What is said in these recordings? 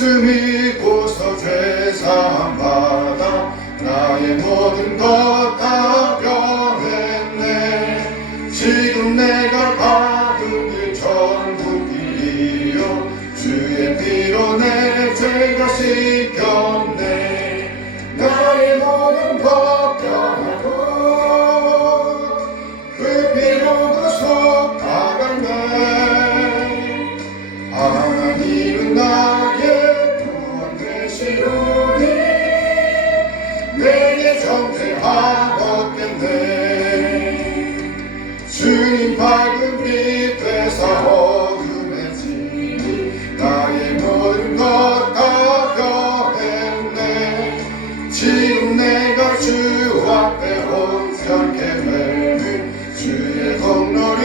예수 믿고서 죄사함 받아 나의 모든 것 다 변했네. 지금 내가 가는 길 천국이요 주의 피로 내 죄가 씻겼네. 나의 모든 것 변하고 그 피로 구속 받았네. 하나님은 나의 구원 되시오니 내게 정죄하겠네. 주님 밝은 빛 되사 어둠의 진이 나의 모든 것 다 변했네. 지금 내가 주 앞에 온전케 되는 주의 공로를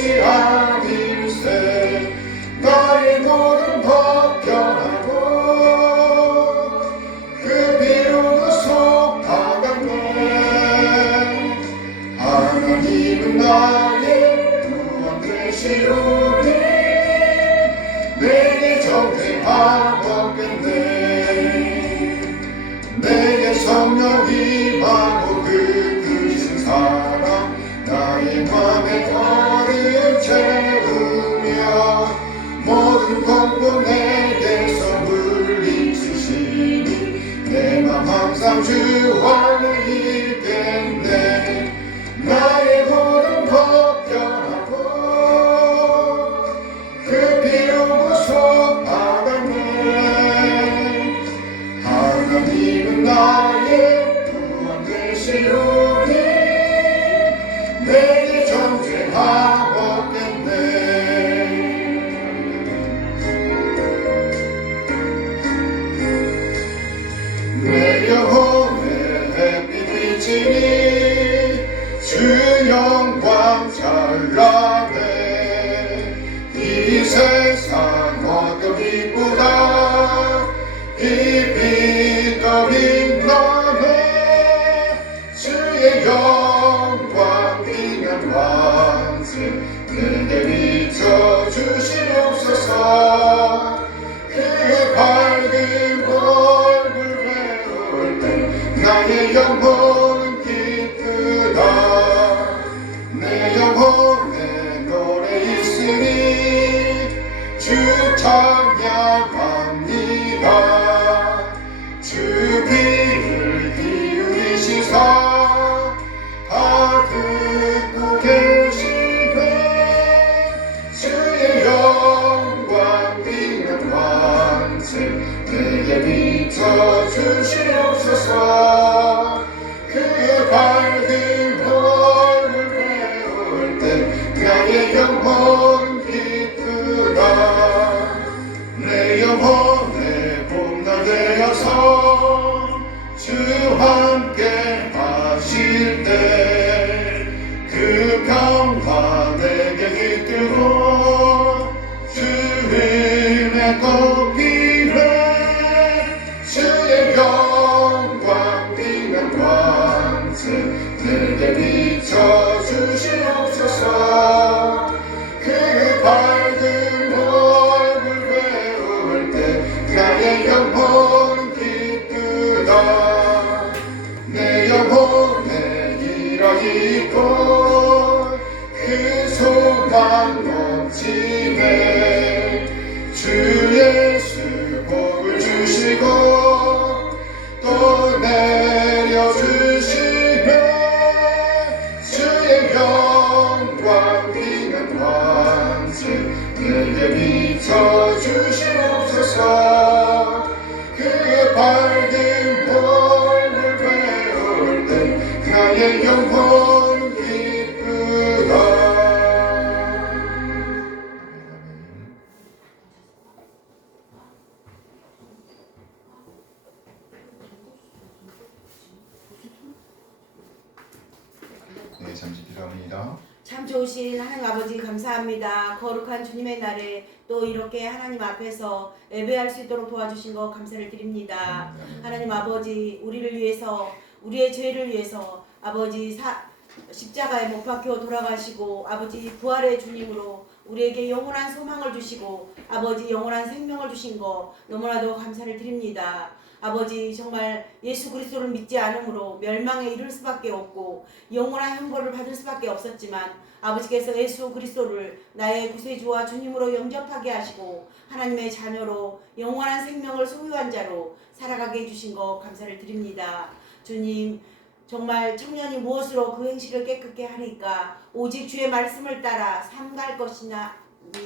의지하밀세. 나의 모든 법 변하고 그 피로 구속 받았네. 하나님은 나의 구원 되시오니 내게 정죄하겠네. 내게 성령 임하고 그 크신 사랑 나의 맘에 가득 채우며 모든 공포 내게서 물리치시니 내 맘 항상 주 안에 있겠네. 나의 모든 법 변하고 그 피로 구속 받았네. 하나님은 나의 구원 되시오니 내게 정죄하겠네. 내 영혼의 햇빛 비치니 주 영광 찬란해. 이 세상 어떤 빛보다 이 빛더 빛나네. 주의 영광 빛난 왕승 내게 비춰주시옵소서. 그 밝은 얼굴 배울 때 나의 영혼은 기쁘다. 내 영혼에 노래 있으니 주 찬양합니다. 주 귀를 기울이시사 다 듣고 계시네. 주의 영광 빛난 왕승 내게 비춰주시옵소서. 그 밝은 얼굴 배울 때 나의 영혼 기쁘다. 내 영혼의 봄날 되어서 주 함께 하실 때 그 평화 내게 깃들고 주 은혜 꽃길에 주의 영광 빛난 왕승 내게 비춰주시옵소서. 그 밝은 얼굴 배울 때 나의 영혼 기쁘다. 내 영혼에 일어 있고 그 소망 넘치네. 주 예수 복을 주시고 또 내려주시네. 주의 영광 빛난 왕승 내게 비춰주시옵소서. 그 밝은 얼굴 배울 때 나의 영혼 기쁘다. 네, 잠시 기도합니다. 참 좋으신 하나님 아버지 감사합니다. 거룩한 주님의 날에 또 이렇게 하나님 앞에서 예배할 수 있도록 도와주신 것 감사를 드립니다. 하나님 아버지 우리를 위해서 우리의 죄를 위해서 아버지 십자가에 못 박혀 돌아가시고 아버지 부활의 주님으로 우리에게 영원한 소망을 주시고 아버지 영원한 생명을 주신 거 너무나도 감사를 드립니다. 아버지 정말 예수 그리스도를 믿지 않으므로 멸망에 이를 수밖에 없고 영원한 형벌을 받을 수밖에 없었지만 아버지께서 예수 그리스도를 나의 구세주와 주님으로 영접하게 하시고 하나님의 자녀로 영원한 생명을 소유한 자로 살아가게 해주신 거 감사를 드립니다. 주님 정말 청년이 무엇으로 그 행실을 깨끗게 하리까 오직 주의 말씀을 따라 삼갈 것이나이다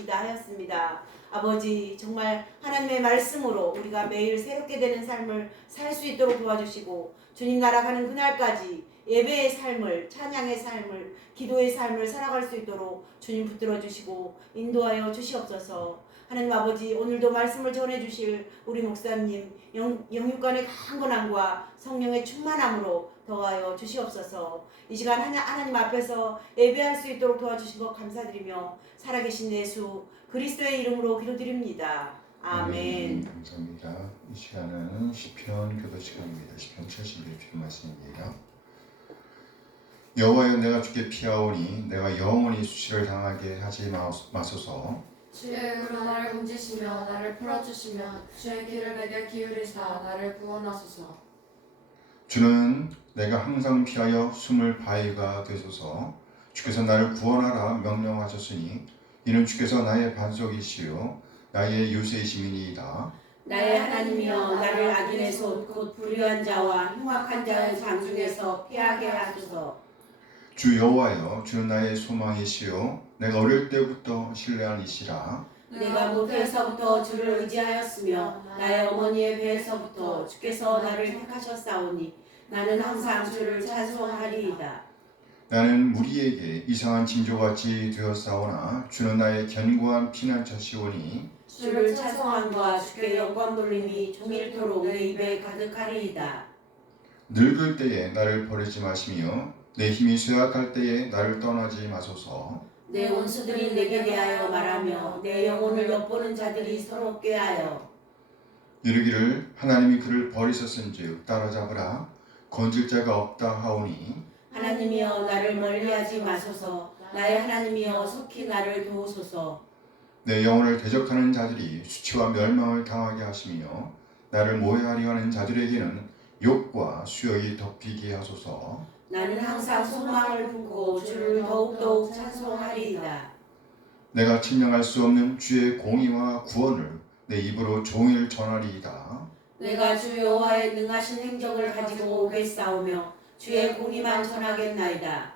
하였습니다. 아버지 정말 하나님의 말씀으로 우리가 매일 새롭게 되는 삶을 살 수 있도록 도와주시고 주님 날아가는 그날까지 예배의 삶을 찬양의 삶을 기도의 삶을 살아갈 수 있도록 주님 붙들어 주시고 인도하여 주시옵소서. 하나님 아버지 오늘도 말씀을 전해주실 우리 목사님 영육간의 강건함과 성령의 충만함으로 더하여 주시옵소서. 이 시간 하나님 앞에서 예배할 수 있도록 도와주신 것 감사드리며 살아계신 예수 그리스도의 이름으로 기도드립니다. 아멘. 감사합니다. 이 시간은 시편 교도 시간입니다. 시편 71편 말씀입니다. 여호와여 내가 주께 피하오니 내가 영원히 수치를 당하게 하지 마소서. 주의 의로 나를 건지시며 나를 풀어주시며 주의 귀를 내게 기울이사 나를 구원하소서. 주는 내가 항상 피하여 숨을 바위가 되소서. 주께서 나를 구원하라 명령하셨으니 이는 주께서 나의 반석이시요 나의 요새이심이니이다. 나의 하나님이여 나를 악인의 손 곧 불의한 자와 흉악한 자의 장중에서 피하게 하소서. 주 여호와여 주는 나의 소망이시요 내가 어릴 때부터 신뢰한 이시라. 내가 모태에서부터 주를 의지하였으며 나의 어머니의 배에서부터 주께서 나를 택하셨사오니 나는 항상 주를 찬송하리이다. 나는 무리에게 이상한 징조같이 되었사오나 주는 나의 견고한 피난처시오니 주를 찬송함과 주께 영광 돌림이 종일토록 내 입에 가득하리이다. 늙을 때에 나를 버리지 마시며 내 힘이 쇠약할 때에 나를 떠나지 마소서. 내 원수들이 내게 대하여 말하며 내 영혼을 엿보는 자들이 서로 꾀하여 이르기를 하나님이 그를 버리셨은즉 따라잡으라 건질 자가 없다 하오니 하나님이여 나를 멀리하지 마소서. 나의 하나님이여 속히 나를 도우소서. 내 영혼을 대적하는 자들이 수치와 멸망을 당하게 하시며 나를 모해하려 하는 자들에게는 욕과 수욕이 덮이게 하소서. 나는 항상 소망을 품고 주를 더욱더욱 찬송하리이다. 내가 측량할 수 없는 주의 공의와 구원을 내 입으로 종일 전하리이다. 내가 주 여호와의 능하신 행적을 가지고 오겠사오며 주의 공의만 전하겠나이다.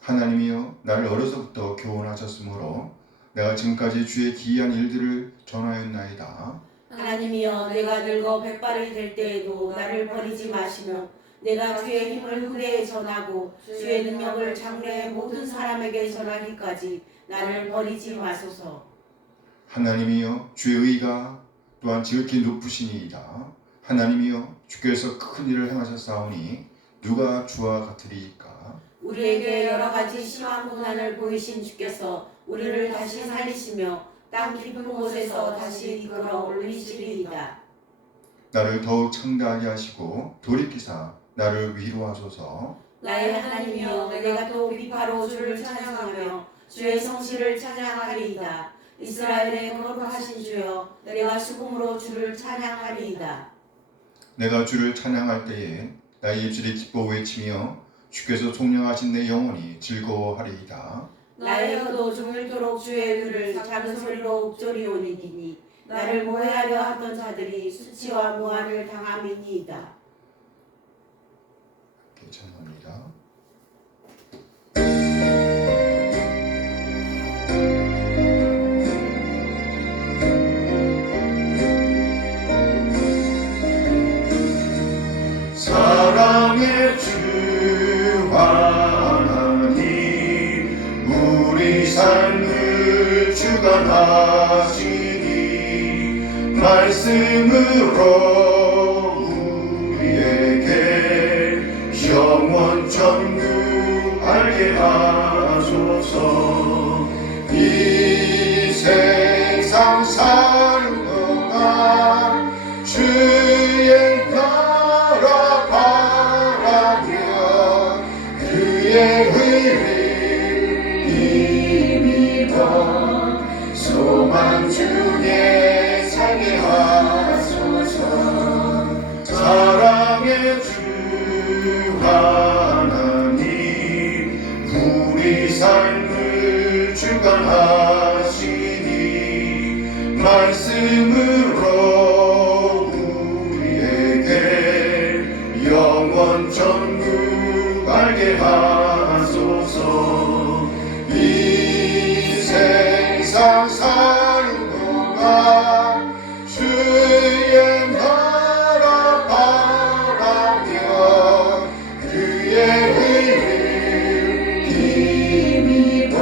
하나님이여 나를 어려서부터 교훈하셨으므로 내가 지금까지 주의 기이한 일들을 전하였나이다. 하나님이여 내가 늙어 백발이 될 때에도 나를 버리지 마시며 내가 주의 힘을 후대에 전하고 주의 능력을 장래의 모든 사람에게 전하기까지 나를 버리지 마소서. 하나님이여 주의 의가 또한 지극히 높으시니이다. 하나님이여 주께서 큰 일을 행하셨사오니 누가 주와 같으리이까. 우리에게 여러 가지 심한 고난을 보이신 주께서 우리를 다시 살리시며 땅 깊은 곳에서 다시 이끌어 올리시리이다. 나를 더욱 창대하게 하시고 돌이키사 나를 위로하소서. 나의 하나님이여 내가 또 비파로 주를 찬양하며 주의 성실을 찬양하리이다. 이스라엘의 거룩하신 주여 내가 수금으로 주를 찬양하리이다. 내가 주를 찬양할 때에 나의 입술이 기뻐 외치며 주께서 총령하신 내 영혼이 즐거워하리이다. 나의 혀도 종일토록 주의 의를 작은 소리로 읊조리오니니 나를 모해하려 하던 자들이 수치와 모함을 당함이니이다. 괜찮습니다. 사랑의 주 하나님 우리 삶을 주관하시니 말씀으로 우리에게 영원 천국 알게 하소서. 이 세상 사는 동안 주의 나라 바라며 그의 의를 힘입어 강하시니 말씀으로 우리에게 영원 천국 알게 하소서. 이 세상 사는 동안 주의 나라 바라며 그의 의를 힘입어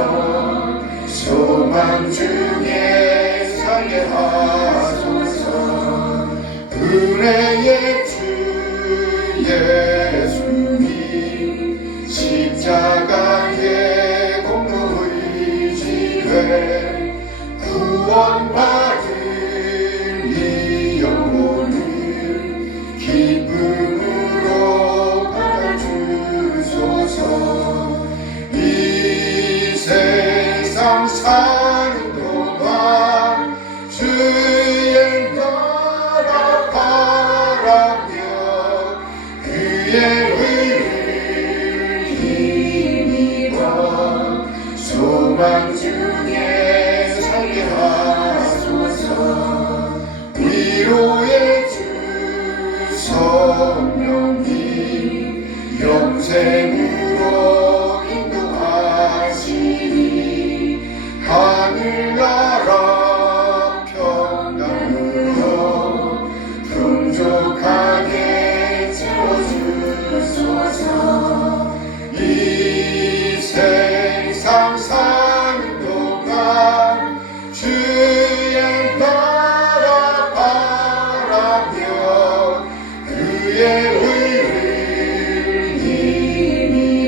소망 중에 살게 하소서. 은혜의 주 예수님 십자가의 공로 의지에 구원받은 이 영혼을 기쁨으로 받아주소서. 이 세상 사는 동안 주의 나라 바라며 그의 의를 힘입어 소망 중에 살게 하소서. 위로의 주 성령님 영생으로 인도하시니 하늘나라 평강으로 풍족하게 채워주소서. 이 세상 사는 동안 주의 나라 바라며 그의 의를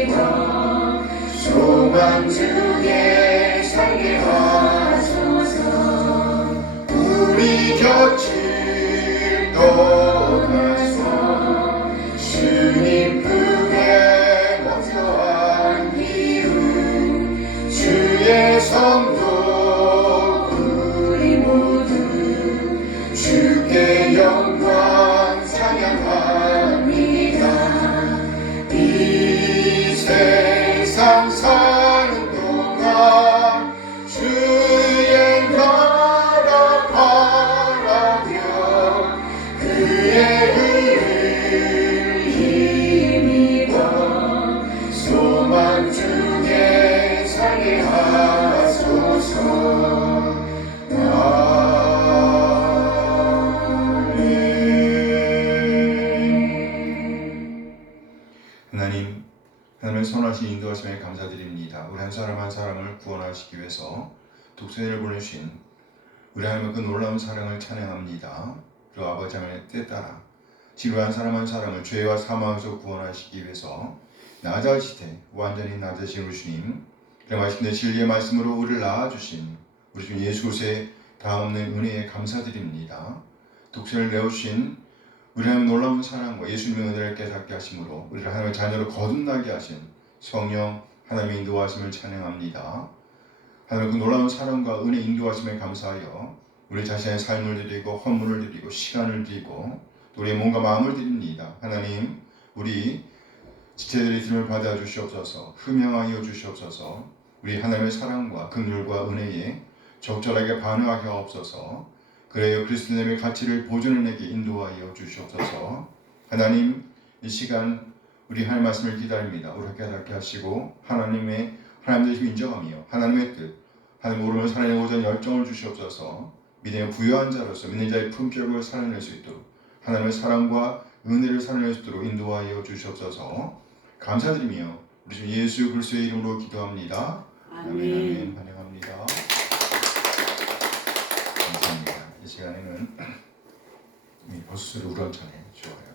힘입어 소망 중에 살게 하소서. 우리 곁을 떠나서 주님 품에 먼저 안기운 주의 성도 우리 모두 주께 영광 찬양합니다. 이 세상 사는 동안 주의 나라 바라며 그의 의를 힘입어 소망 중에 살게 하소서. 하나님, 하나님의 선하신 인도하심에 감사드립니다. 우리 한 사람 한 사람을 구원하시기 위해서 독생자를 보내신 우리 하나님의 그 놀라운 사랑을 찬양합니다. 그리고 아버지 하나님의 뜻 따라 지금 한 사람 한 사람을 죄와 사망에서 구원하시기 위해서 낮아지되 완전히 낮아진 우리 주님, 그리고 말씀의 진리의 말씀으로 우리를 낳아주신 우리 주 예수 그리스도의 다없는 은혜에 감사드립니다. 독생을 내어주신 우리 하나님 놀라운 사랑과 예수님의 은혜를 깨닫게 하심으로 우리를 하나님의 자녀로 거듭나게 하신 성령 하나님의 인도하심을 찬양합니다. 하나님의 그 놀라운 사랑과 은혜 인도하심에 감사하여 우리 자신의 삶을 드리고 헌물을 드리고 시간을 드리고 또 우리의 몸과 마음을 드립니다. 하나님, 우리 지체들의 드림을 받아 주시옵소서. 흠양하여 주시옵소서. 우리 하나님의 사랑과 긍휼과 은혜에 적절하게 반응하게 하옵소서. 그래요 그리스도님의 가치를 보존해내게 인도하여 주시옵소서. 하나님, 이 시간 우리 하나님 말씀을 기다립니다. 우리 깨닫게 하시고 하나님의 되심을 인정하며 하나님의 뜻, 하나님 오름을 살아내는 오전 열정을 주시옵소서. 믿음의 부유한 자로서 믿는 자의 품격을 살아낼 수 있도록 하나님의 사랑과 은혜를 살아낼 수 있도록 인도하여 주시옵소서. 감사드리며 우리 주 예수 그리스도의 이름으로 기도합니다. 아멘. 아멘. 환영합니다. 감사합니다. 이 시간에는 버스를 우렁차네. 좋아요.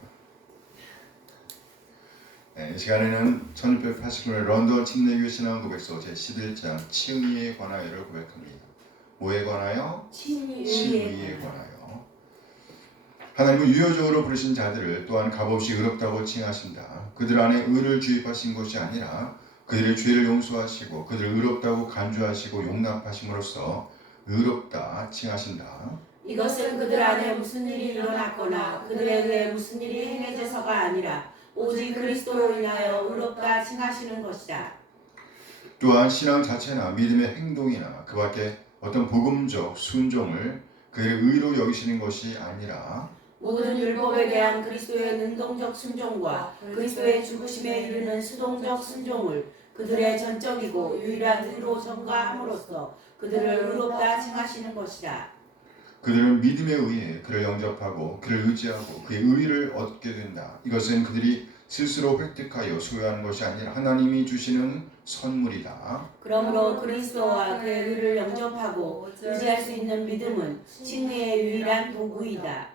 네, 이 시간에는 1689년 런던 침례교회 신앙고백서 제11장 칭의에 관하여를 고백합니다. 뭐에 관하여? 칭의에 관하여. 하나님은 유효적으로 부르신 자들을 또한 값없이 의롭다고 칭하신다. 그들 안에 의를 주입하신 것이 아니라 그들의 죄를 용서하시고 그들을 의롭다고 간주하시고 용납하심으로써 의롭다 칭하신다. 이것은 그들 안에 무슨 일이 일어났거나 그들에 의해 무슨 일이 행해져서가 아니라 오직 그리스도로 인하여 의롭다 칭하시는 것이다. 또한 신앙 자체나 믿음의 행동이나 그 밖에 어떤 복음적 순종을 그의 의로 여기시는 것이 아니라 모든 율법에 대한 그리스도의 능동적 순종과 그리스도의 죽으심에 이르는 수동적 순종을 그들의 전적이고 유일한 의로 전가함으로써 그들을 의롭다 칭하시는 것이라. 그들은 믿음에 의해 그를 영접하고 그를 의지하고 그의 의를 얻게 된다. 이것은 그들이 스스로 획득하여 소유하는 것이 아니라 하나님이 주시는 선물이다. 그러므로 그리스도와 그의 의를 영접하고 의지할 수 있는 믿음은 칭의의 유일한 도구이다.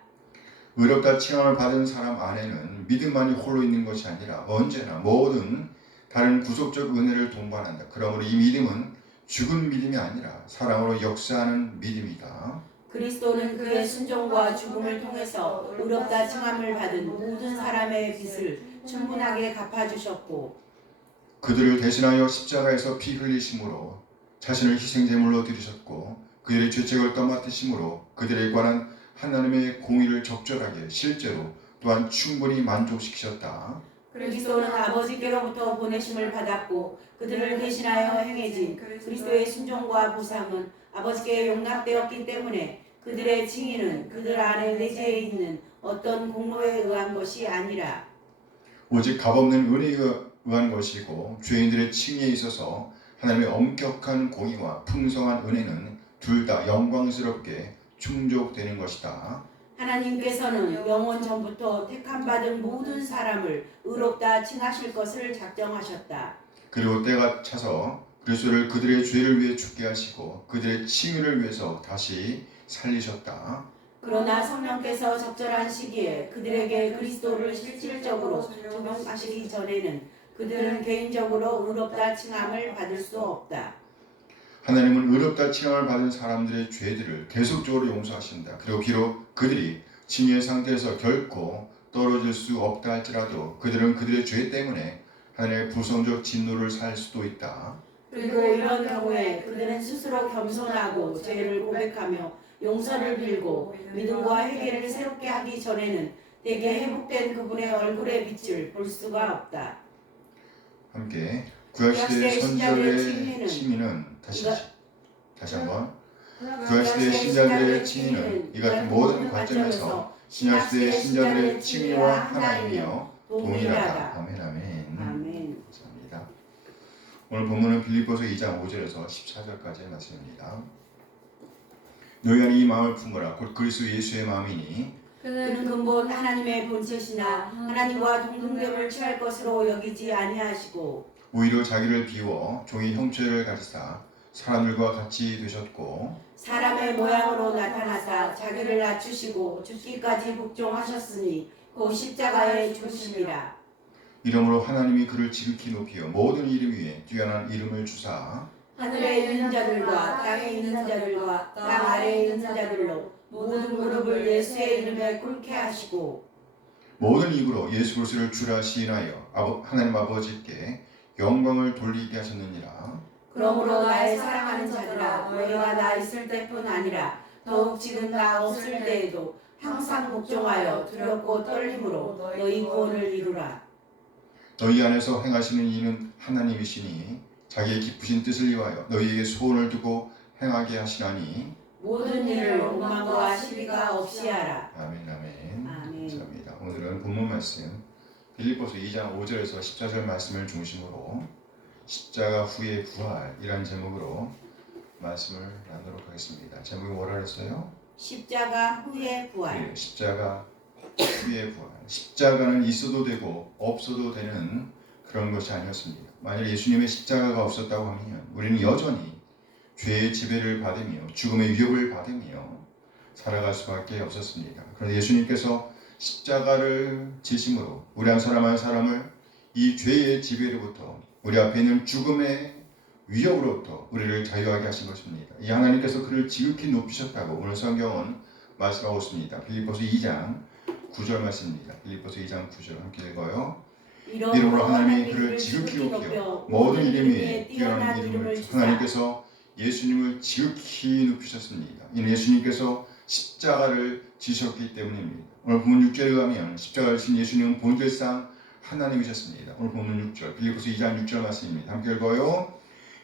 의롭다 칭함을 받은 사람 안에는 믿음만이 홀로 있는 것이 아니라 언제나 모든 다른 구속적 은혜를 동반한다. 그러므로 이 믿음은 죽은 믿음이 아니라 사랑으로 역사하는 믿음이다. 그리스도는 그의 순종과 죽음을 통해서 의롭다 칭함을 받은 모든 사람의 빚을 충분하게 갚아주셨고 그들을 대신하여 십자가에서 피 흘리심으로 자신을 희생제물로 드리셨고 그들의 죄책을 떠맡으심으로 그들에 관한 하나님의 공의를 적절하게 실제로 또한 충분히 만족시키셨다. 그리스도는 아버지께로부터 보내심을 받았고 그들을 대신하여 행해진 그리스도의 순종과 보상은 아버지께 용납되었기 때문에 그들의 칭의는 그들 안에 내재해 있는 어떤 공로에 의한 것이 아니라 오직 값없는 은혜에 의한 것이고 죄인들의 칭의에 있어서 하나님의 엄격한 공의와 풍성한 은혜는 둘 다 영광스럽게 충족되는 것이다. 하나님께서는 영원 전부터 택함받은 모든 사람을 의롭다 칭하실 것을 작정하셨다. 그리고 때가 차서 그리스도를 그들의 죄를 위해 죽게 하시고 그들의 칭의를 위해서 다시 살리셨다. 그러나 성령께서 적절한 시기에 그들에게 그리스도를 실질적으로 적용하시기 전에는 그들은 개인적으로 의롭다 칭함을 받을 수 없다. 하나님은 의롭다 칭함을 받은 사람들의 죄들을 계속적으로 용서하신다. 그리고 비록 그들이 칭의의 상태에서 결코 떨어질 수 없다 할지라도 그들은 그들의 죄 때문에 하나님의 부성적 진노를 살 수도 있다. 그리고 이런 경우에 그들은 스스로 겸손하고 죄를 고백하며 용서를 빌고 믿음과 회개를 새롭게 하기 전에는 대개 회복된 그분의 얼굴의 빛을 볼 수가 없다. 함께 구약시대의 선지자들의 칭의는 다시 한번 구약시대의 신자들의 칭의는 이 같은 모든 관점에서 신약시대의 신자들의 칭의와 하나이며 동일하다. 아멘 아멘. 아멘. 감사합니다. 오늘 본문은 빌립보서 2장 5절에서 14절까지의 말씀입니다. 너희 안에 이 마음을 품으라. 곧 그리스도 예수의 마음이니 그는 근본 하나님의 본체시나 하나님과 동등됨을 취할 것으로 여기지 아니하시고 오히려 자기를 비워 종의 형체를 가지사 사람들과 같이 되셨고 사람의 모양으로 나타나사 자기를 낮추시고 죽기까지 복종하셨으니 곧 십자가에 죽으심이라. 이러므로 하나님이 그를 지극히 높이어 모든 이름 위에 뛰어난 이름을 주사 하늘에 있는 자들과 땅에 있는 자들과 땅 아래에 있는 자들로 모든 무릎을 예수의 이름에 꿇게 하시고 모든 입으로 예수 그리스도를 주라 시인하여 하나님 아버지께 영광을 돌리게 하셨느니라. 그러므로 나의 사랑하는 자들아 너희와 나 있을 때뿐 아니라 더욱 지금 나 없을 때에도 항상 복종하여 두렵고 떨림으로 너희 구원을 이루라. 너희 안에서 행하시는 이는 하나님이시니 자기의 기쁘신 뜻을 위하여 너희에게 소원을 두고 행하게 하시나니 모든 일을 오만과 시비가 없이 하라. 아멘 아멘. 아멘. 감사합니다. 오늘은 본문 말씀 빌립보서 2장 5절에서 14절 말씀을 중심으로 십자가 후의 부활이라는 제목으로 말씀을 나누도록 하겠습니다. 제목이 뭐라 그랬어요? 십자가 후의 부활. 네, 십자가 후의 부활. 십자가는 있어도 되고 없어도 되는 그런 것이 아니었습니다. 만약 예수님의 십자가가 없었다고 하면 우리는 여전히 죄의 지배를 받으며 죽음의 위협을 받으며 살아갈 수밖에 없었습니다. 그런데 예수님께서 십자가를 지심으로 우리 한 사람을 이 죄의 지배로부터 우리 앞에 있는 죽음의 위협으로부터 우리를 자유하게 하신 것입니다. 이 하나님께서 그를 지극히 높이셨다고 오늘 성경은 말씀하고 있습니다. 빌립보서 2장 9절 말씀입니다. 빌립보서 2장 9절 함께 읽어요. 이름으로 하나님이 그를 지극히 높여 모든 이름 위에 뛰어난 이름을 주사 하나님께서 예수님을 지극히 높이셨습니다. 이는 예수님께서 십자가를 지셨기 때문입니다. 오늘 본문 6절에 가면 십자가를 지신 예수님은 본질상 하나님이셨습니다. 오늘 본문 6절 빌립보서 2장 6절 말씀입니다. 함께 읽어요.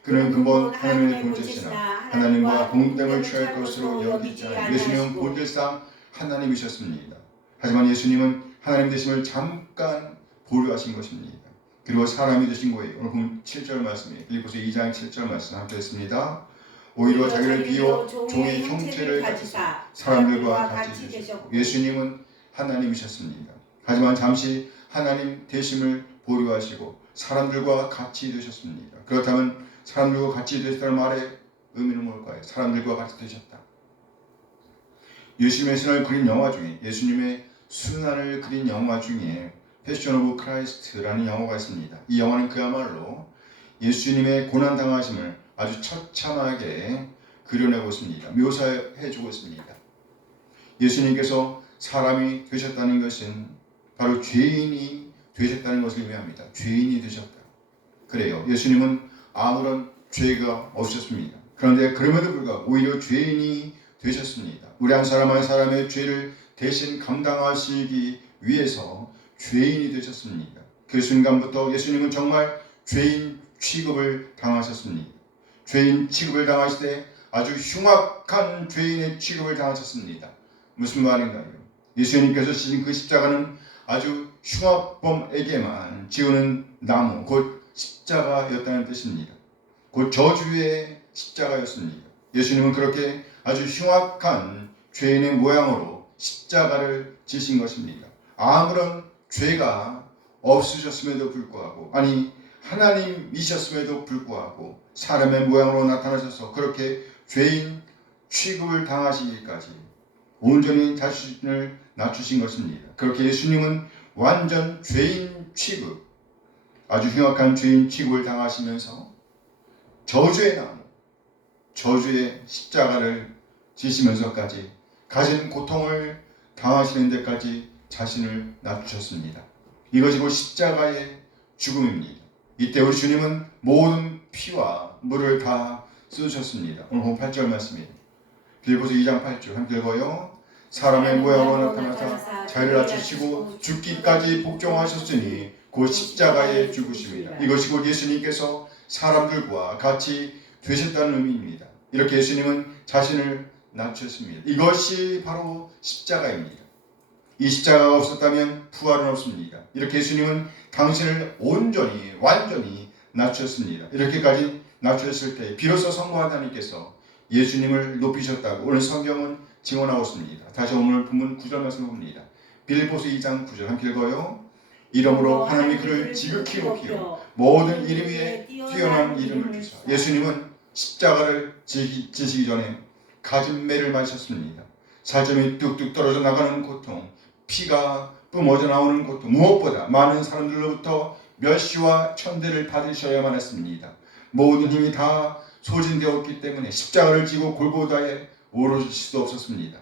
그는 근본 하나님의 본체시나 하나님과 동등을 취할 것으로 여기지 않아 예수님은 본질상 하나님이셨습니다. 하지만 예수님은 하나님 되심을 잠깐 보류하신 것입니다. 그리고 사람이 되신 거예요. 오늘 보면 7절 말씀이에요. 빌립보서 2장 7절 말씀 함께 했습니다. 오히려 자기를 비워 종의 형체를 가지사 사람들과 같이 되셨고 예수님은 하나님이셨습니다. 하지만 잠시 하나님 되심을 보류하시고 사람들과 같이 되셨습니다. 그렇다면 사람들과 같이 되셨다는 말의 의미는 뭘까요? 사람들과 같이 되셨다. 예수님의 신을 그린 영화 중에 예수님의 순환을 그린 영화 중에 패션 오브 크라이스트라는 영화가 있습니다. 이 영화는 그야말로 예수님의 고난당하심을 아주 처참하게 그려내고 있습니다. 묘사해주고 있습니다. 예수님께서 사람이 되셨다는 것은 바로 죄인이 되셨다는 것을 의미합니다. 죄인이 되셨다. 그래요. 예수님은 아무런 죄가 없으셨습니다. 그런데 그럼에도 불구하고 오히려 죄인이 되셨습니다. 우리 한 사람 한 사람의 죄를 대신 감당하시기 위해서 죄인이 되셨습니다. 그 순간부터 예수님은 정말 죄인 취급을 당하셨습니다. 죄인 취급을 당하시되 아주 흉악한 죄인의 취급을 당하셨습니다. 무슨 말인가요? 예수님께서 지신 그 십자가는 아주 흉악범에게만 지우는 나무, 곧 십자가였다는 뜻입니다. 곧 저주의 십자가였습니다. 예수님은 그렇게 아주 흉악한 죄인의 모양으로 십자가를 지신 것입니다. 아무런 죄가 없으셨음에도 불구하고, 아니 하나님이셨음에도 불구하고 사람의 모양으로 나타나셔서 그렇게 죄인 취급을 당하시기까지 온전히 자신을 낮추신 것입니다. 그렇게 예수님은 완전 죄인 취급, 아주 흉악한 죄인 취급을 당하시면서 저주의 나무, 저주의 십자가를 지시면서까지 가진 고통을 당하시는 데까지 자신을 낮추셨습니다. 이것이 곧 십자가의 죽음입니다. 이때 우리 주님은 모든 피와 물을 다 쏟으셨습니다. 오늘 본 8절 말씀입니다. 빌립보서 2장 8절 함께 읽어요. 사람의 모양으로 나타나사 자기를 낮추시고 죽기까지 복종하셨으니 곧 십자가의 죽으심이다. 이것이 곧 예수님께서 사람들과 같이 되셨다는 의미입니다. 이렇게 예수님은 자신을 낮추셨습니다. 이것이 바로 십자가입니다. 이 십자가가 없었다면 부활은 없습니다. 이렇게 예수님은 당신을 온전히 완전히 낮추셨습니다. 이렇게까지 낮추셨을 때 비로소 성부 하나님께서 예수님을 높이셨다고 오늘 성경은 증언하고 있습니다. 다시 오늘 본문 9절 말씀을 봅니다. 빌립보서 2장 9절 함께 읽어요. 이러므로 하나님이 그를 지극히 높이어 모든 이름 위에 뛰어난 이름을 주사. 예수님은 십자가를 지시기 전에 가진 매를 맞으셨습니다. 살점이 뚝뚝 떨어져 나가는 고통, 피가 뿜어져 나오는 고통, 무엇보다 많은 사람들로부터 멸시와 천대를 받으셔야만 했습니다. 모든 힘이 다 소진되었기 때문에 십자가를 지고 골고다에 오르실 수도 없었습니다.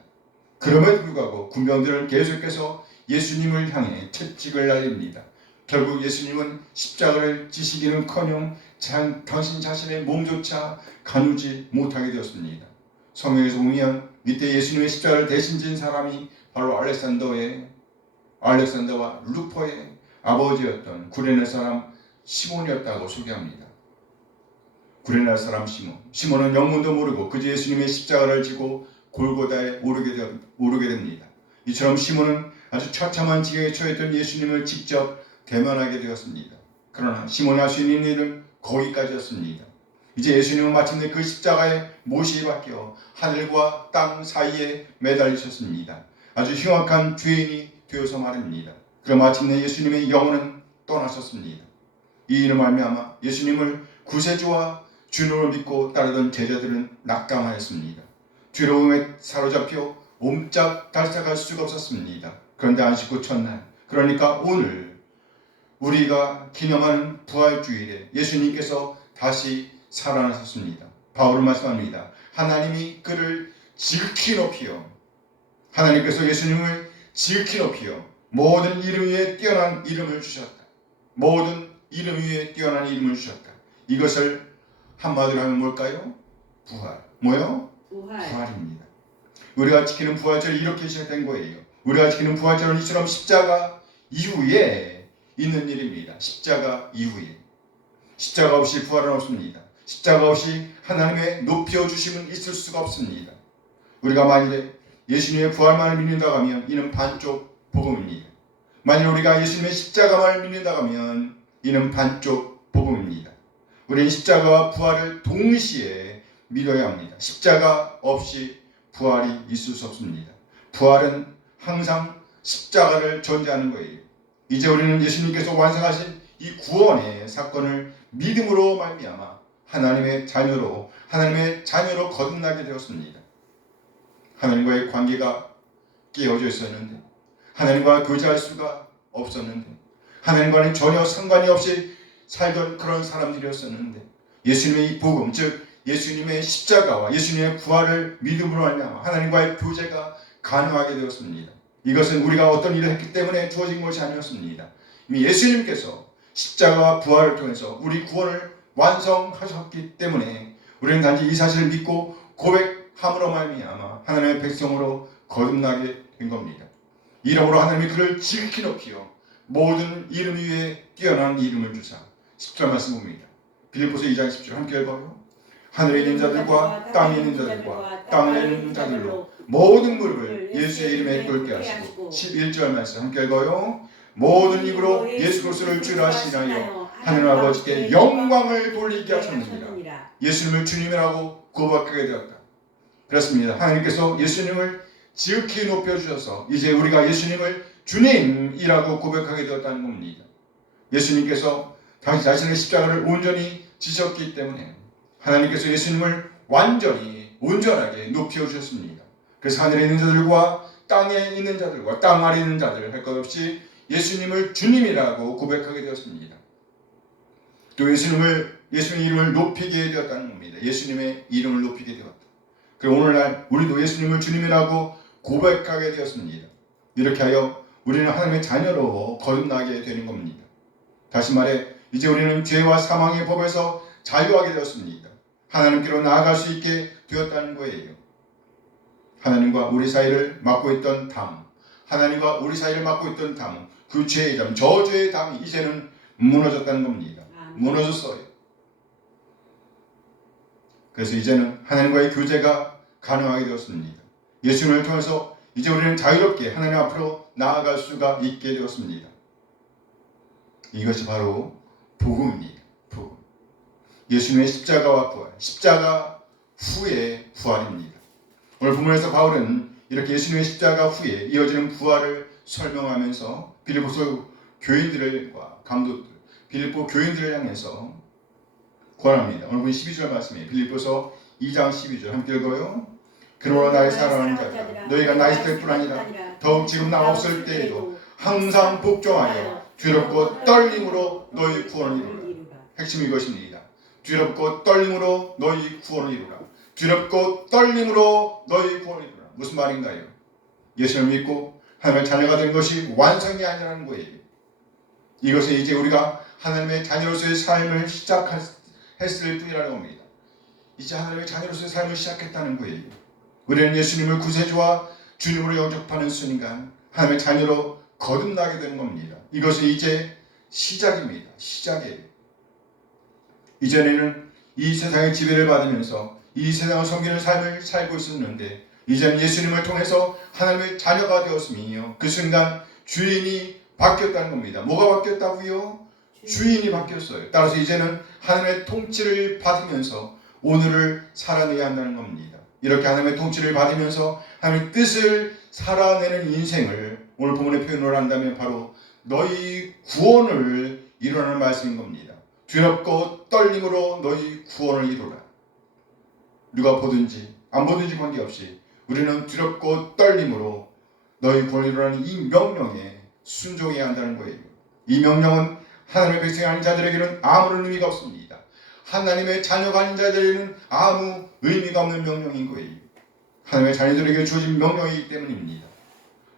그럼에도 불구하고 군병들은 계속해서 예수님을 향해 채찍을 날립니다. 결국 예수님은 십자가를 지시기는커녕 당신 자신의 몸조차 가누지 못하게 되었습니다. 성경에서 보면 이때 예수님의 십자가를 대신 진 사람이 바로 알렉산더와 루포의 아버지였던 구레네 사람 시몬이었다고 소개합니다. 구레네 사람 시몬은 영문도 모르고 그저 예수님의 십자가를 지고 골고다에 오르게 됩니다. 이처럼 시몬은 아주 처참한 지경에 처했던 예수님을 직접 대면하게 되었습니다. 그러나 시몬이 할 수 있는 일은 거기까지였습니다. 이제 예수님은 마침내 그 십자가의 못이 바뀌어 하늘과 땅 사이에 매달리셨습니다. 아주 흉악한 죄인이 되어서 말입니다. 그럼 마침내 예수님의 영혼은 떠나셨습니다. 이 일로 말미암아 예수님을 구세주와 주님을 믿고 따르던 제자들은 낙담하였습니다. 두려움에 사로잡혀 옴짝달싹할 수가 없었습니다. 그런데 안식 후 첫날, 그러니까 오늘 우리가 기념하는 부활주일에 예수님께서 다시 살아나셨습니다. 바울은 말씀합니다. 하나님이 그를 지극히 높이어, 하나님께서 예수님을 지극히 높이어 모든 이름 위에 뛰어난 이름을 주셨다. 모든 이름 위에 뛰어난 이름을 주셨다. 이것을 한마디로 하면 뭘까요? 부활. 뭐요? 부활입니다. 우리가 지키는 부활절이 이렇게 시작된 거예요. 우리가 지키는 부활절은 이처럼 십자가 이후에 있는 일입니다. 십자가 이후에. 십자가 없이 부활은 없습니다. 십자가 없이 하나님의 높여주심은 있을 수가 없습니다. 우리가 만일에 예수님의 부활만을 믿는다고 하면 이는 반쪽 복음입니다. 만일 우리가 예수님의 십자가만을 믿는다고 하면 이는 반쪽 복음입니다. 우리는 십자가와 부활을 동시에 믿어야 합니다. 십자가 없이 부활이 있을 수 없습니다. 부활은 항상 십자가를 전제하는 거예요. 이제 우리는 예수님께서 완성하신 이 구원의 사건을 믿음으로 말미암아 하나님의 자녀로 거듭나게 되었습니다. 하나님과의 관계가 깨어져 있었는데, 하나님과 교제할 수가 없었는데, 하나님과는 전혀 상관이 없이 살던 그런 사람들이었었는데, 예수님의 이 복음, 즉 예수님의 십자가와 예수님의 부활을 믿음으로 말미암아 하나님과의 교제가 가능하게 되었습니다. 이것은 우리가 어떤 일을 했기 때문에 주어진 것이 아니었습니다. 이미 예수님께서 십자가와 부활을 통해서 우리 구원을 완성하셨기 때문에 우리는 단지 이 사실을 믿고 고백함으로 말미암아 하나님의 백성으로 거듭나게 된 겁니다. 이러므로 하나님이 그를 지극히 높이어 모든 이름 위에 뛰어난 이름을 주사 10절 말씀 봅니다. 빌립보서 2장 10절 함께 읽어요. 하늘에 있는 자들과 땅에 있는 자들과 땅에 있는 자들로 모든 무릎을 예수의 이름에 꿇게 하시고 11절 말씀 함께 읽어요. 모든 입으로 예수 그리스도를 주라 하시나요 하늘 아버지께 영광을 돌리게 하셨느니라. 예수님을 주님이라고 고백하게 되었다. 그렇습니다. 하나님께서 예수님을 지극히 높여주셔서 이제 우리가 예수님을 주님이라고 고백하게 되었다는 겁니다. 예수님께서 당시 자신의 십자가를 온전히 지셨기 때문에 하나님께서 예수님을 완전히 온전하게 높여주셨습니다. 그래서 하늘에 있는 자들과 땅에 있는 자들과 땅 아래에 있는 자들 할 것 없이 예수님을 주님이라고 고백하게 되었습니다. 또 예수님의 이름을 높이게 되었다는 겁니다. 예수님의 이름을 높이게 되었다. 그리고 오늘날 우리도 예수님을 주님이라고 고백하게 되었습니다. 이렇게 하여 우리는 하나님의 자녀로 거듭나게 되는 겁니다. 다시 말해 이제 우리는 죄와 사망의 법에서 자유하게 되었습니다. 하나님께로 나아갈 수 있게 되었다는 거예요. 하나님과 우리 사이를 막고 있던 담, 하나님과 우리 사이를 막고 있던 담, 그 죄의 담, 저주의 담이 이제는 무너졌다는 겁니다. 무너졌어요. 그래서 이제는 하나님과의 교제가 가능하게 되었습니다. 예수님을 통해서 이제 우리는 자유롭게 하나님 앞으로 나아갈 수가 있게 되었습니다. 이것이 바로 복음입니다. 복음. 예수님의 십자가와 부활, 십자가 후의 부활입니다. 오늘 본문에서 바울은 이렇게 예수님의 십자가 후에 이어지는 부활을 설명하면서 빌립보서 교인들과 감독들, 빌립보 교인들을 향해서 권합니다. 오늘 12절 말씀이에요. 빌립보서 2장 12절 함께 읽어요. 그러므로 나의 사랑하는 자들아 너희가 나 있을 때뿐 아니라 더욱 지금 나 없을 때에도 항상 복종하여 두렵고 떨림으로 너희 구원을 이루라. 핵심이 이것입니다. 두렵고 떨림으로 너희 구원을 이루라. 두렵고 떨림으로 너희 구원을 이루라. 무슨 말인가요? 예수를 믿고 하나님의 자녀가 된 것이 완성이 아니라는 거예요. 이것은 이제 우리가 하나님의 자녀로서의 삶을 시작했을 뿐이라는 겁니다. 이제 하나님의 자녀로서의 삶을 시작했다는 거예요. 우리는 예수님을 구세주와 주님으로 영접하는 순간 하나님의 자녀로 거듭나게 되는 겁니다. 이것은 이제 시작입니다. 시작이에요. 이전에는 이 세상의 지배를 받으면서 이 세상을 섬기는 삶을 살고 있었는데 이제는 예수님을 통해서 하나님의 자녀가 되었으며 그 순간 주인이 바뀌었다는 겁니다. 뭐가 바뀌었다고요? 주인이 바뀌었어요. 따라서 이제는 하나님의 통치를 받으면서 오늘을 살아내야 한다는 겁니다. 이렇게 하나님의 통치를 받으면서 하나님의 뜻을 살아내는 인생을 오늘 본문의 표현을 한다면 바로 너희 구원을 이루라는 말씀인 겁니다. 두렵고 떨림으로 너희 구원을 이루라. 누가 보든지 안 보든지 관계없이 우리는 두렵고 떨림으로 너희 구원을 이루라는 이 명령에 순종해야 한다는 거예요. 이 명령은 하나님의 백성이 아닌 자들에게는 아무런 의미가 없습니다. 하나님의 자녀가 아닌 자들에게는 아무 의미가 없는 명령인 거예요. 하나님의 자녀들에게 주어진 명령이기 때문입니다.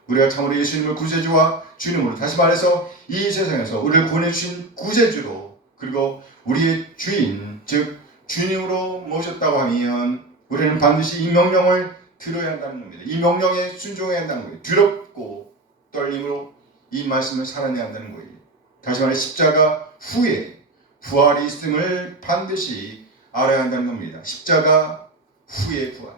우리가 참으로 예수님을 구세주와 주님으로, 다시 말해서 이 세상에서 우리를 구원해 주신 구세주로 그리고 우리의 주인 즉 주님으로 모셨다고 하면 우리는 반드시 이 명령을 들어야 한다는 겁니다. 이 명령에 순종해야 한다는 거예요. 두렵고 떨림으로 이 말씀을 살아내야 한다는 거예요. 다시 말해 십자가 후에 부활이 있음을 반드시 알아야 한다는 겁니다. 십자가 후의 부활.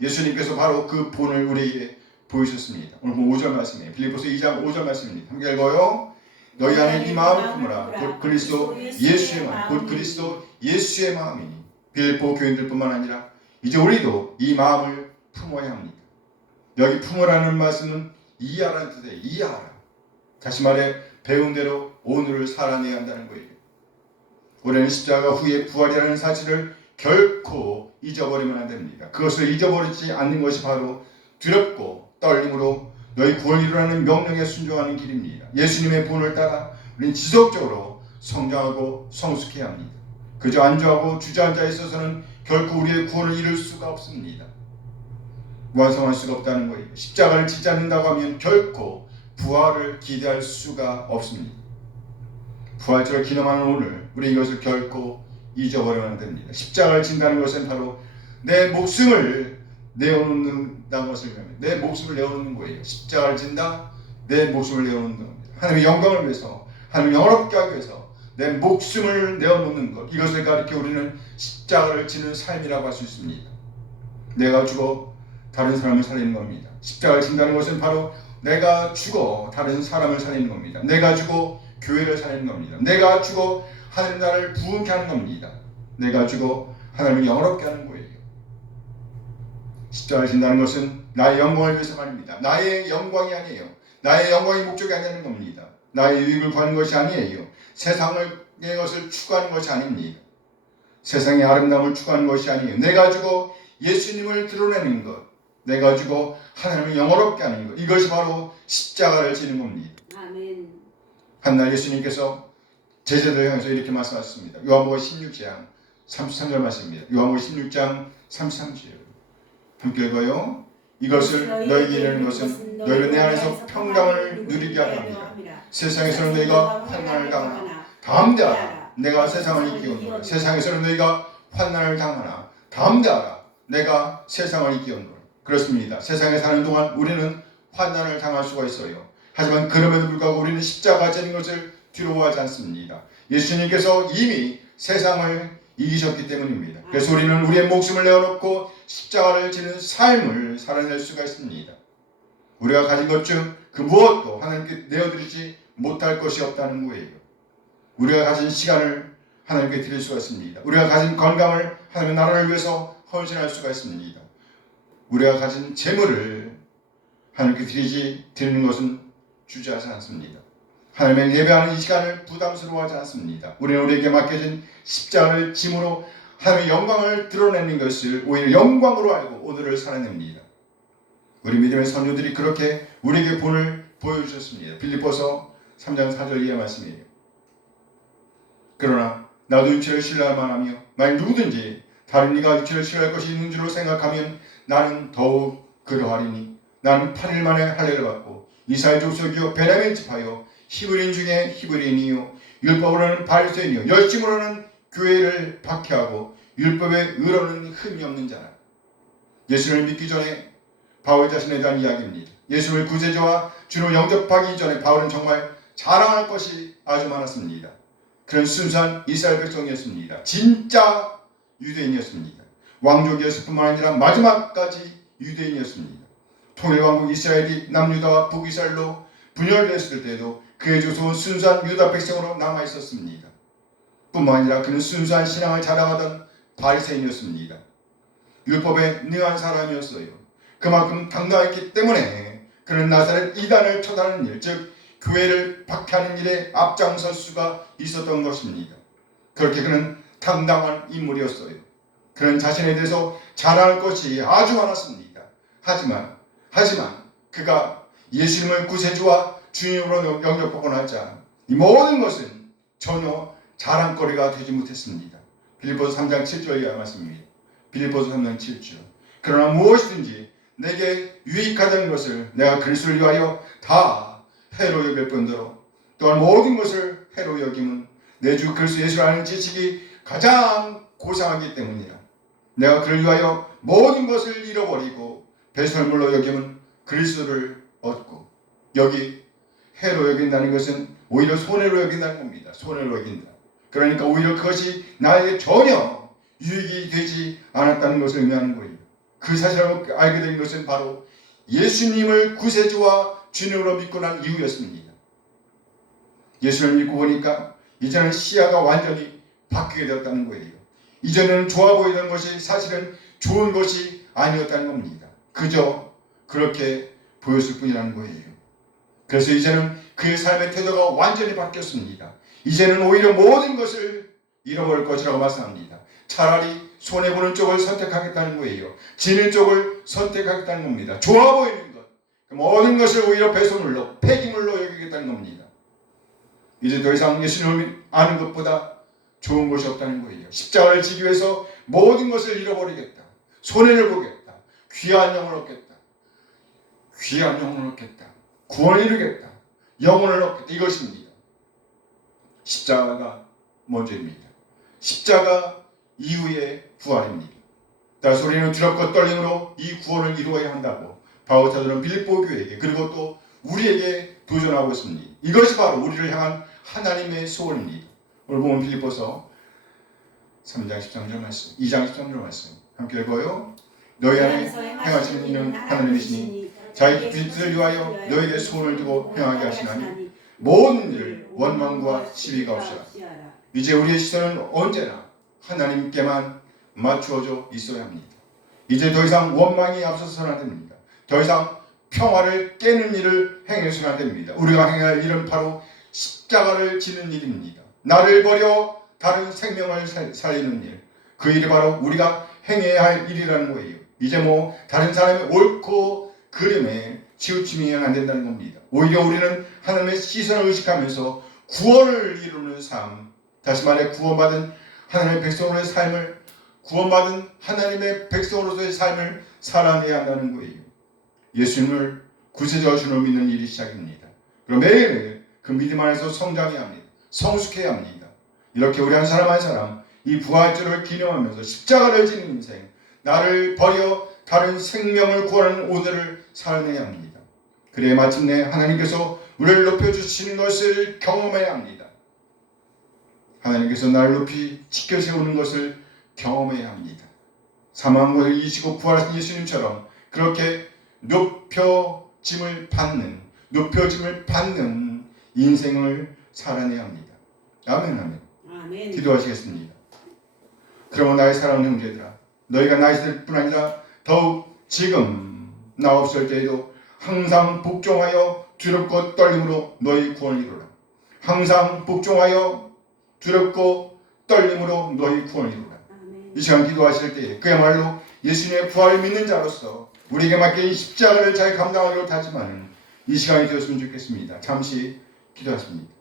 예수님께서 바로 그 본을 우리에게 보이셨습니다. 오늘 5절 말씀이에요. 빌립보서 2장 5절 말씀입니다. 함께 읽어요. 너희 안에 이 마음을 품으라. 곧 그리스도 예수의 마음. 곧 그리스도 예수의 마음이니. 빌립보 교인들뿐만 아니라 이제 우리도 이 마음을 품어야 합니다. 여기 품으라는 말씀은 이해하라는 뜻이에요. 이해하라. 다시 말해 배운 대로 오늘을 살아내야 한다는 거예요. 우리는 십자가 후에 부활이라는 사실을 결코 잊어버리면 안 됩니다. 그것을 잊어버리지 않는 것이 바로 두렵고 떨림으로 너희 구원을 이루라는 명령에 순종하는 길입니다. 예수님의 본을 따라 우리는 지속적으로 성장하고 성숙해야 합니다. 그저 안주하고 주저앉아 있어서는 결코 우리의 구원을 이룰 수가 없습니다. 완성할 수가 없다는 거예요. 십자가를 지지 않는다고 하면 결코 부활을 기대할 수가 없습니다. 부활절을 기념하는 오늘 우리 이것을 결코 잊어버리면 안 됩니다. 십자가를 진다는 것은 바로 내 목숨을 내어놓는다는 것을 의미합니다. 내 목숨을 내어놓는 거예요. 십자가를 진다, 내 목숨을 내어놓는 겁니다. 하나님의 영광을 위해서, 하나님을 영원롭게 하기 위해서 내 목숨을 내어놓는 것, 이것을 가리켜 우리는 십자가를 지는 삶이라고 할 수 있습니다. 내가 죽어 다른 사람을 살리는 겁니다. 십자가를 진다는 것은 바로 내가 죽어 다른 사람을 살리는 겁니다. 내가 죽어 교회를 살리는 겁니다. 내가 죽어 하나님 나라를 부흥케 하는 겁니다. 내가 죽어 하나님을 영원롭게 하는 거예요. 십자가를 진다는 것은 나의 영광을 위해서가 아닙니다. 나의 영광이 아니에요. 나의 영광이 목적이 아니라는 겁니다. 나의 유익을 구하는 것이 아니에요. 세상의 것을 추구하는 것이 아닙니다. 세상의 아름다움을 추구하는 것이 아니에요. 내가 죽어 예수님을 드러내는 것, 내가 죽어 하나님을 영원롭게 하는 것, 이것이 바로 십자가를 지는 겁니다. 아멘. 한날 예수님께서 제자들을 향해서 이렇게 말씀하셨습니다. 요한복음 16장 33절 말씀입니다. 요한복음 16장 33절 함께 읽어요. 이것을 너희에게 이르는 것은 너희는 내 안에서 평강을 누리게 하려 합니다. 세상에서는 너희가 환난을 당하나 담대하라. 내가 세상을 이기었노라. 세상에서는 너희가 환난을 당하나 담대하라. 내가 세상을 이기었노라. 그렇습니다. 세상에 사는 동안 우리는 환난을 당할 수가 있어요. 하지만 그럼에도 불구하고 우리는 십자가가 지는 것을 두려워하지 않습니다. 예수님께서 이미 세상을 이기셨기 때문입니다. 그래서 우리는 우리의 목숨을 내어놓고 십자가를 지는 삶을 살아낼 수가 있습니다. 우리가 가진 것 중 그 무엇도 하나님께 내어드리지 못할 것이 없다는 거예요. 우리가 가진 시간을 하나님께 드릴 수가 있습니다. 우리가 가진 건강을 하나님의 나라를 위해서 헌신할 수가 있습니다. 우리가 가진 재물을 하나님께 드리는 것은 주저하지 않습니다. 하나님의 예배하는 이 시간을 부담스러워하지 않습니다. 우리는 우리에게 맡겨진 십자가를 짐으로 하나님의 영광을 드러내는 것을 오히려 영광으로 알고 오늘을 살아냅니다. 우리 믿음의 선조들이 그렇게 우리에게 본을 보여주셨습니다. 빌립보서 3장 4절 이하 말씀이에요. 그러나 나도 육체를 신뢰할 만하며 만일 누구든지 다른 이가 육체를 신뢰할 것이 있는 줄로 생각하면 나는 더욱 그러하리니 나는 8일 만에 할례를 받고 이스라엘 족속이요 베냐민 지파요 히브리인 중에 히브리인이요 율법으로는 바리새인이요 열심으로는 교회를 박해하고 율법의 의로는 흠이 없는 자라. 예수를 믿기 전에 바울 자신에 대한 이야기입니다. 예수를 구세주와 주로 영접하기 전에 바울은 정말 자랑할 것이 아주 많았습니다. 그런 순수한 이스라엘 백성이었습니다. 진짜 유대인이었습니다. 왕족이었을 뿐만 아니라 마지막까지 유대인이었습니다. 통일왕국 이스라엘이 남유다와 북이스라엘로 분열되었을 때도 그의 조소은 순수한 유다 백성으로 남아있었습니다. 뿐만 아니라 그는 순수한 신앙을 자랑하던 바리새인이었습니다. 율법에 능한 사람이었어요. 그만큼 당당했기 때문에 그는 나사렛 이단을 처단하는 일, 즉 교회를 박해하는 일에 앞장설 수가 있었던 것입니다. 그렇게 그는 당당한 인물이었어요. 그는 자신에 대해서 자랑할 것이 아주 많았습니다. 하지만 그가 예수님을 구세주와 주님으로 영접하고 나자 이 모든 것은 전혀 자랑거리가 되지 못했습니다. 빌립보서 3장 7절 이하 말씀입니다. 빌립보서 3장 7절. 그러나 무엇이든지 내게 유익하다는 것을 내가 그리스도를 위하여 다 해로 여길 뿐더러 또한 모든 것을 해로 여김은 내 주 그리스도 예수를 아는 지식이 가장 고상하기 때문이라. 내가 그를 위하여 모든 것을 잃어버리고 배설물로 여김은 그리스도를 얻고. 여기 해로 여긴다는 것은 오히려 손해로 여긴다는 겁니다. 손해로 여긴다. 그러니까 오히려 그것이 나에게 전혀 유익이 되지 않았다는 것을 의미하는 거예요. 그 사실을 알게 된 것은 바로 예수님을 구세주와 주님으로 믿고 난 이후였습니다. 예수를 믿고 보니까 이제는 시야가 완전히 바뀌게 되었다는 거예요. 이제는 좋아 보이던 것이 사실은 좋은 것이 아니었다는 겁니다. 그저 그렇게 보였을 뿐이라는 거예요. 그래서 이제는 그의 삶의 태도가 완전히 바뀌었습니다. 이제는 오히려 모든 것을 잃어버릴 것이라고 말씀합니다. 차라리 손해보는 쪽을 선택하겠다는 거예요. 지는 쪽을 선택하겠다는 겁니다. 좋아 보이는 것, 모든 것을 오히려 배설물로, 폐기물로 여기겠다는 겁니다. 이제 더 이상 예수님을 아는 것보다 좋은 것이 없다는 거예요. 십자가를 지기 위해서 모든 것을 잃어버리겠다. 손해를 보겠다. 귀한 영혼을 얻겠다. 귀한 영혼을 얻겠다. 구원을 이루겠다. 영혼을 얻겠다. 이것입니다. 십자가가 먼저입니다. 십자가 이후의 부활입니다. 따라서 우리는 두렵고 떨림으로 이 구원을 이루어야 한다고 바울 사도는 빌립보 교회에게 그리고 또 우리에게 도전하고 있습니다. 이것이 바로 우리를 향한 하나님의 소원입니다. 오늘 보면 빌립보서 3장 13절 말씀, 2장 13절 말씀 함께 읽어요. 너희 안에 행하시는 이는 하나님이시니 자기 빛을 위하여 너에게 소원을 두고 행하게 하시나니 모든 일을 원망과 시비가 없이라. 이제 우리의 시선은 언제나 하나님께만 맞추어져 있어야 합니다. 이제 더 이상 원망이 앞서서는 안 됩니다. 더 이상 평화를 깨는 일을 행해서는 안 됩니다. 우리가 행할 일은 바로 십자가를 지는 일입니다. 나를 버려 다른 생명을 살리는 일, 그 일이 바로 우리가 행해야 할 일이라는 거예요. 이제 뭐 다른 사람의 옳고 그름에 치우침이 안 된다는 겁니다. 오히려 우리는 하나님의 시선을 의식하면서 구원을 이루는 삶, 다시 말해 구원받은 하나님의 백성으로의 삶을, 구원받은 하나님의 백성으로서의 삶을 살아내야 한다는 거예요. 예수님을 구세주와 주로 믿는 일이 시작입니다. 그럼 매일매일 그 믿음 안에서 성장해야 합니다. 성숙해야 합니다. 이렇게 우리 한 사람 한 사람 이 부활절을 기념하면서 십자가를 지는 인생, 나를 버려 다른 생명을 구하는 오늘을 살아내야 합니다. 그래야 마침내 하나님께서 우리를 높여주시는 것을 경험해야 합니다. 하나님께서 나를 높이 지켜세우는 것을 경험해야 합니다. 사망한 것을 이기시고 부활하신 예수님처럼 그렇게 높여짐을 받는 인생을 살아내야 합니다. 아멘, 아멘. 아멘. 기도하시겠습니다. 그러면 나의 사랑하는 형제들아, 너희가 나 있을 뿐 아니라 더욱 지금 나 없을 때에도 항상 복종하여 두렵고 떨림으로 너희 구원을 이루라. 항상 복종하여 두렵고 떨림으로 너희 구원을 이루라. 아멘. 이 시간 기도하실 때 그야말로 예수님의 부활을 믿는 자로서 우리에게 맡긴 십자가를 잘 감당하기로 하지만 이 시간이 되었으면 좋겠습니다. 잠시 기도하십니다.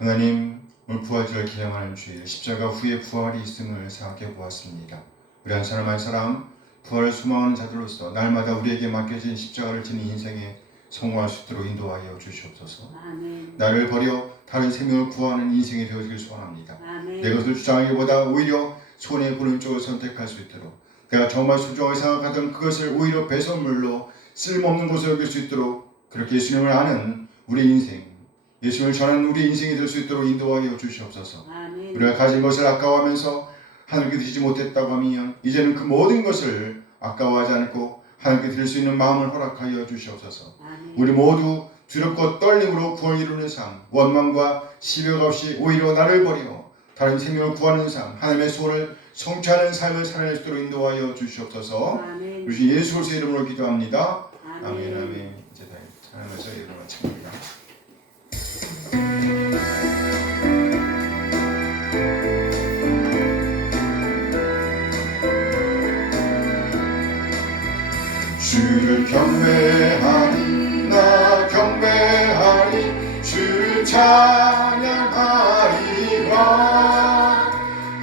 하나님, 오늘 부활절을 기념하는 주일, 십자가 후에 부활이 있음을 생각해 보았습니다. 우리 한 사람 한 사람 부활을 소망하는 자들로서 날마다 우리에게 맡겨진 십자가를 지닌 인생에 성공할 수 있도록 인도하여 주시옵소서. 아멘. 나를 버려 다른 생명을 구하는 인생이 되어지길 소원합니다. 아멘. 내 것을 주장하기보다 오히려 손해보는 쪽을 선택할 수 있도록, 내가 정말 소중하게 생각하던 그것을 오히려 배선물로 쓸모없는 것을 여길 수 있도록, 그렇게 예수님을 아는 우리 인생, 예수님을 전하는 우리 인생이 될 수 있도록 인도하여 주시옵소서. 아멘. 우리가 가진 것을 아까워하면서 하나님께 드리지 못했다고 하면 이제는 그 모든 것을 아까워하지 않고 하나님께 드릴 수 있는 마음을 허락하여 주시옵소서. 아멘. 우리 모두 두렵고 떨림으로 구원을 이루는 삶, 원망과 시력 없이 오히려 나를 버리고 다른 생명을 구하는 삶, 하나님의 소원을 성취하는 삶을 살아낼 수 있도록 인도하여 주시옵소서. 아멘. 우리 예수 그리스도의 이름으로 기도합니다. 아멘. 아멘. 아멘. 이제 다 찬양하면서 예배를 마칩니다. 주를 경배하리, 나 경배하리, 주를 찬양하리라.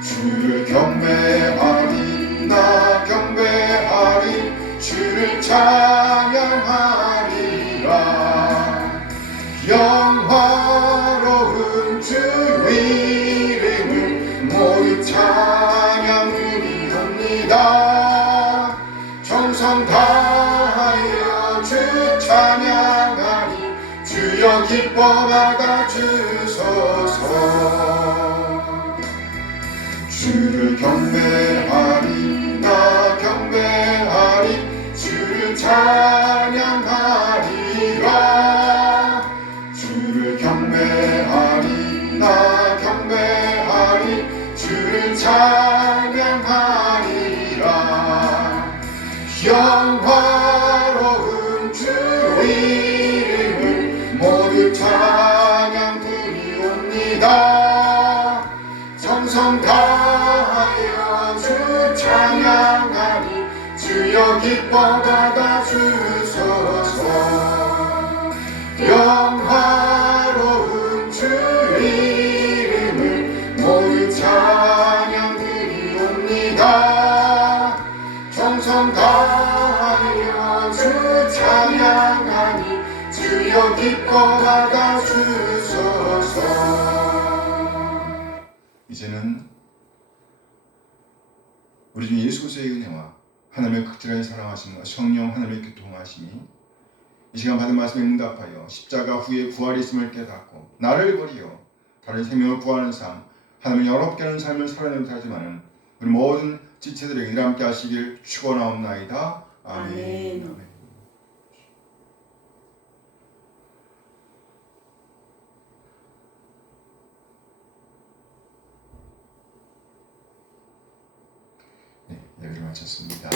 주를 경배하리, 나 경배하리, 주를 찬양하리라. 영화로운 주 이름을 모두 찬양 드리옵니다. 정성 다하여 주 찬양하니 주여 기뻐 받아주소서. 주를 경배하리, 나 경배하리, 주를 찬양하리라. 주를 경배하리, 나 경배하리, 주를 찬양하리라. 영화로운 주 이름을 모두 찬양 드리옵니다. 정성 다하여 주 찬양하니 주여 기뻐 받아주소서. 영화로운 주 이름을 모두 찬양 드리옵니다. 정성 다하여 주 찬양하니 주여 기뻐 받아주소서. 이제는 우리 주 예수 그리스도의 은혜와 하나님의 극진하게 사랑하심과 성령 하나님의 교통하심이 이 시간 받은 말씀에 응답하여 십자가 후에 부활이 있음을 깨닫고 나를 버리어 다른 생명을 구하는 삶, 하나님을 영롭게 하는 삶을 살아내는 하지만은 우리 모든 지체들에게 늘 함께 하시길 축원하옵나이다. 아멘. 아멘. 아멘. 네, 예배를 마쳤습니다.